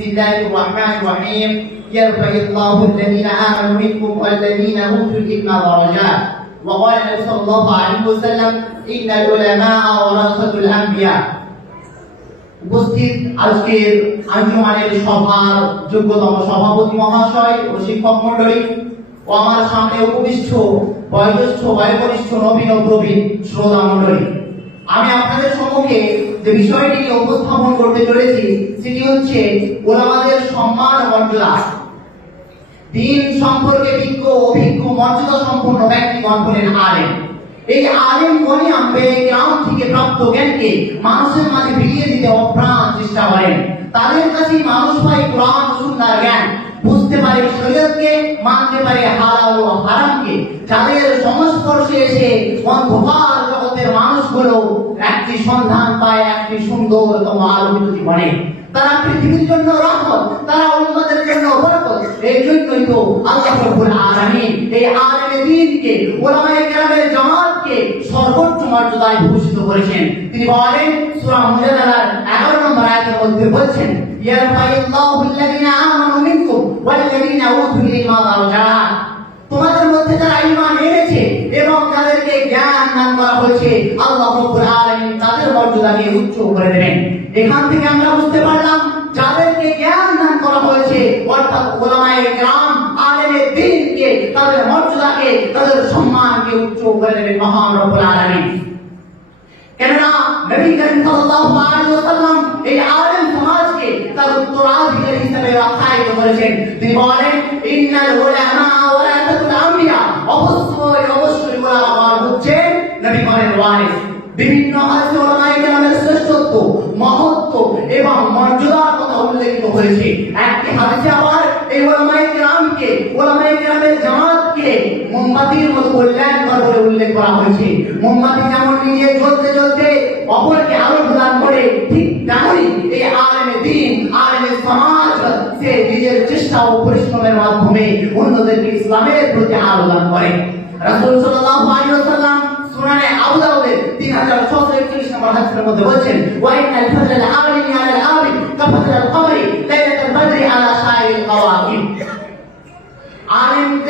بسم الله الرحمن الرحيم يرفع الله الذين امنوا منكم والذين اوتوا العلم درجات وقال النبي صلى الله عليه وسلم ان العلماء ورثه الانبياء উপস্থিত আজকের আঞ্জুমানের সভার যোগ্যতম সভাপতি মহাশয় ও শিক্ষক মন্ডলী ও আমার সামনে উপবিষ্ট বয়োজ্যেষ্ঠ বয়োবরিষ্ঠ নবীন ও প্রবীণ শ্রোতা মন্ডলী আমি আপনাদের সম্মুখে যে বিষয়টি উপস্থাপন করতে চলেছি, সেটি হচ্ছে ওলামাদের সম্মান মর্যাদা। দিন সম্পর্কে বিজ্ঞ অভিজ্ঞ মর্যাদা সম্পন্ন ব্যক্তিগণ হলেন আলেম। এই আলেম গণে আম্বে গ্রাম থেকে প্রাপ্ত জ্ঞানকে মানুষের মাঝে বিলিয়ে দিতে অপ্রাণ চেষ্টা করেন। তাদের কাছে মানুষ পায় কোরআন ও সুন্নাহর জ্ঞান। বুঝতে পারে শরীয়তকে, মানতে পারে হালাল ও হারামকে। যাদের সংস্পর্শে এসে অন্ধকার সন্ধান পায় একটি সুন্দরতম আলোকিত জীবনে। তারা পৃথিবীর জন্য রহমত, তারা উম্মতের জন্য বরকত, এই জন্যই তো আল্লাহ রাব্বুল আলামিন এই আলেমে দ্বীনকে ওলামায়ে কেরামের জামাতকে সর্বোচ্চ মর্যাদায় ভূষিত করেছেন। তিনি বলেন, সূরা মুজাদালার 11 নম্বর আয়াতের মধ্যে বলছেন ইয়ারফাইল্লাহু আল্লাযিনা আমানু মিনকুম উচ্চ করে দেবেন। এখান থেকে আমরা বুঝতে পারলাম যাদেরকে জ্ঞান দান করা হয়েছে, অর্থাৎ ওলামায়ে তাদের মর্যাদাকে, তাদের সম্মানকে উচ্চ করে দেবেন মহান রব্বুল আলামিন। কেননা নবী করিম সাল্লাল্লাহু আলাইহি ওয়াসাল্লাম এই আলেম সমাজকে তার হিসেবে আখ্যায়িত করেছেন। তিনি বলেন, ইন্নাল উলামা ওয়ারাসাতুল আম্বিয়া। অবশ্যই অবশ্যই ওলামা হচ্ছে নবীগণের ওয়ারিস। বিভিন্ন হাদিসে ওলামায়ে কেরামের শ্রেষ্ঠত্ব মহত্ব এবং মর্যাদার কথা উল্লেখিত হয়েছে। একটি হাদিসে আবার এই ওলামায়ে কেরামকে, ওলামায়ে কেরামের জামাতকে মোমবাতির মতো কল্যাণকর বলে উল্লেখ করা হয়েছে। মোমবাতি যেমন নিজে জ্বলতে জ্বলতে অপরকে আলো প্রদান করে, ঠিক তেমনই এই আলেমে দিন, আলেমে সমাজ, সে নিজের চেষ্টা ও পরিশ্রমের মাধ্যমে অন্যদেরকে ইসলামের প্রতি আলো করে। রাসূল সাল্লাল্লাহু আলাইহি সুনানে আবু দাউদের 3631 নম্বর হাদিসের মধ্যে বলেন ওয়া ইন্নাল ফাজলা আলিমি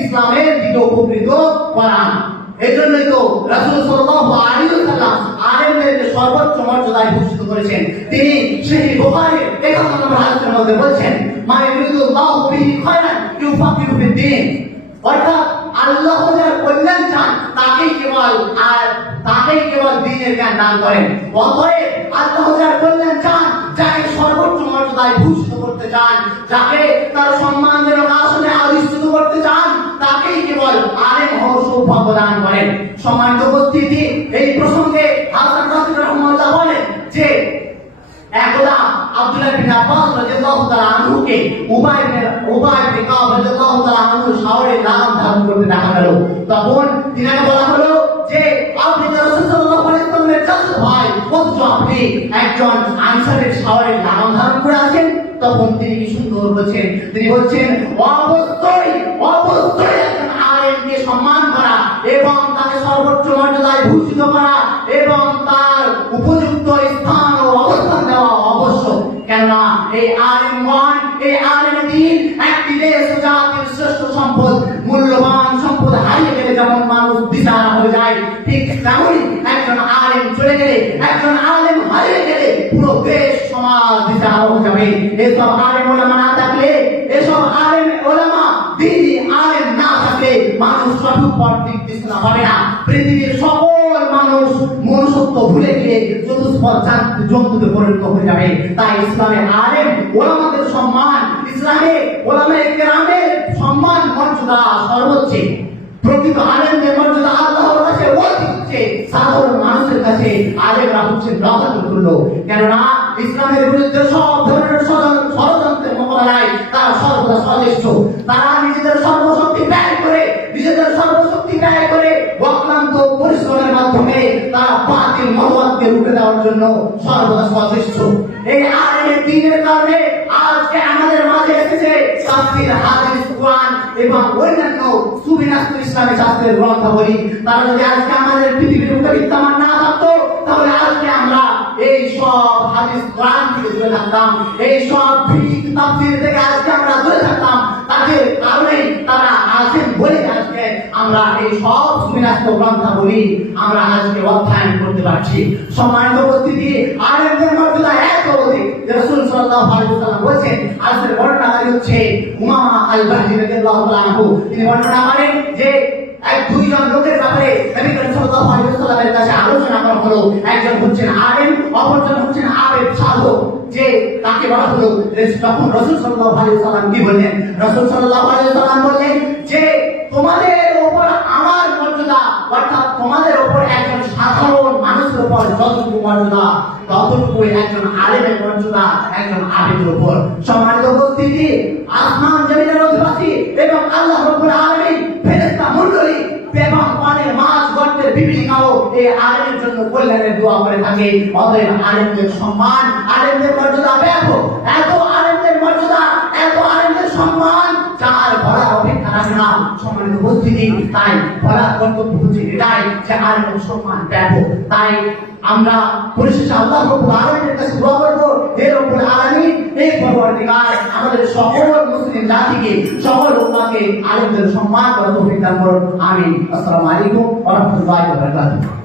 ইসলামের দিকে উপকৃত করান। তো আলাইহি ওয়াসাল্লাম আলেমদেরকে সর্বোচ্চ মর্যাদায় ভূষিত করেছেন, তিনি সেই বুখারীর 71 নম্বর হাদিসের মধ্যে বলছেন অর্থাৎ আল্লাহ কল্যাণ চান, তাকেই কেবল আর তাকেই কেবল দিনের জ্ঞান দান করেন। অতএব আল্লাহ যার কল্যাণ চান, যাকে সর্বোচ্চ মর্যাদায় ভূষিত করতে চান, যাকে আব্দুল্লাহ বিন আব্বাস রাদিয়াল্লাহু তাআলা আনহুকে উবাই বিন উবাই বিন কাব রাদিয়াল্লাহু তাআলা আনহু লাগাম ধারণ করতে দেখা গেল। তখন তিনাকে বলা হলো যে, আপনি রাসূল সাল্লাল্লাহু আলাইহি ভাই আপনি একজন আনসারের লাগাম ধারণ করে আছেন। তখন তিনি কি সুন্দর বলছেন? তিনি বলছেন, অবশ্যই অবশ্যই সম্মান করা এবং তাকে সর্বোচ্চ মর্যাদায় ভূষিত করা এবং তার উপযুক্ত স্থান এই এই আলেম দিন। একটি দেশ জাতির শ্রেষ্ঠ সম্পদ, মূল্যবান সম্পদ হারিয়ে গেলে যেমন মানুষ দিশারা হয়ে যায়, ঠিক একজন আলেম চলে গেলে, একজন আলেম হারিয়ে গেলে পুরো দেশ, সমাজ দিশারা হয়ে যাবে। এসব আলেম ওলামা না থাকলে, এসব আলেম ওলামা দিদি আলেম না থাকলে মানুষ সঠিক পথ পাবে না। পৃথিবীর সকল মানুষ মনুষ্যত্ব ভুলে গিয়ে চতুষ্পদ জন্তুতে পরিণত হয়ে যাবে। তাই ইসলামে আলেম ওলামাদের সম্মান, ইসলামে ওলামে গ্রামের সম্মান, মর্যাদা সর্বোচ্চ। প্রকৃত মর্যাদা আল্লাহর কাছে হচ্ছে সাধারণ মানুষের কাছে আলেমরা হচ্ছে নগদ কেননা ইসলামের বিরুদ্ধে সব জন্য সর্বদা সচেষ্ট এই দিনের কারণে আজকে আমাদের মাঝে এসেছে কোরআন এবং অন্যান্য ইসলামী শাস্ত্রের গ্রন্থাবলী। তারা যদি আজকে আমাদের পৃথিবীর উপরে না থাকতো, তাহলে আজকে আমরা এই সব হাদিস, কোরআন থেকে দূরে থাকতাম, এই সব তাফসীর থেকে আজকে আমরা দূরে থাকতাম। তাদের কারণেই তারা আছেন বলে আজকে আমরা এই সব সুবিনাস্ত গ্রন্থাবলী আমরা আজকে অধ্যয়ন করতে পারছি। সম্মানিত উপস্থিতি আলেমদের মর্যাদা এত অধিক রাসূল সাল্লাল্লাহু আলাইহি ওয়াসাল্লাম বলেছেন, আজকের বর্ণনাকারী হচ্ছে উমামা আল তাআলা তিনি বর্ণনা করেন যে, এক দুইজন লোকের ব্যাপারে নবী করিম সাল্লাল্লাহু আলাইহি ওয়াসাল্লামের কাছে আলোচনা করা হলো। একজন হচ্ছেন আলেম, অপরজন হচ্ছেন আবেদ সাধক। যে তাকে বলা হলো তখন রসুল সাল্লাহ আলী সাল্লাম কি বললেন? রসুল সাল্লাহ আলী সাল্লাম বললেন যে তোমাদের ওপর আমার মর্যাদা, অর্থাৎ তোমাদের ওপর একজন সাধারণ মানুষের উপর যতটুকু মর্যাদা, ততটুকু একজন আলেমের মর্যাদা, একজন আলেমের উপর সম্মানিত উপস্থিতি। থাকে অতএব আলেমদের সম্মান, আলেমদের মর্যাদা ব্যাপক এত আলেমদের মর্যাদা, এত আলেমদের সম্মান, যার ভরার অপেক্ষা রাখে না সম্মানিত উপস্থিতি, তাই ভরার কর্তব্য হচ্ছে এটাই যে আলেমের সম্মান ব্যাপক তাই আমরা পরিশেষে আল্লাহ রব্বুল আলামিনের কাছে দোয়া করব, হে রব্বুল আলামিন এই পরবর্তীকার আমাদের সকল মুসলিম জাতিকে, সকল উম্মাহকে আলেমদের সম্মান করার তৌফিক দান করুন। আমিন। আসসালামু আলাইকুম ওয়া রাহমাতুল্লাহি ওয়া বারাকাতুহু।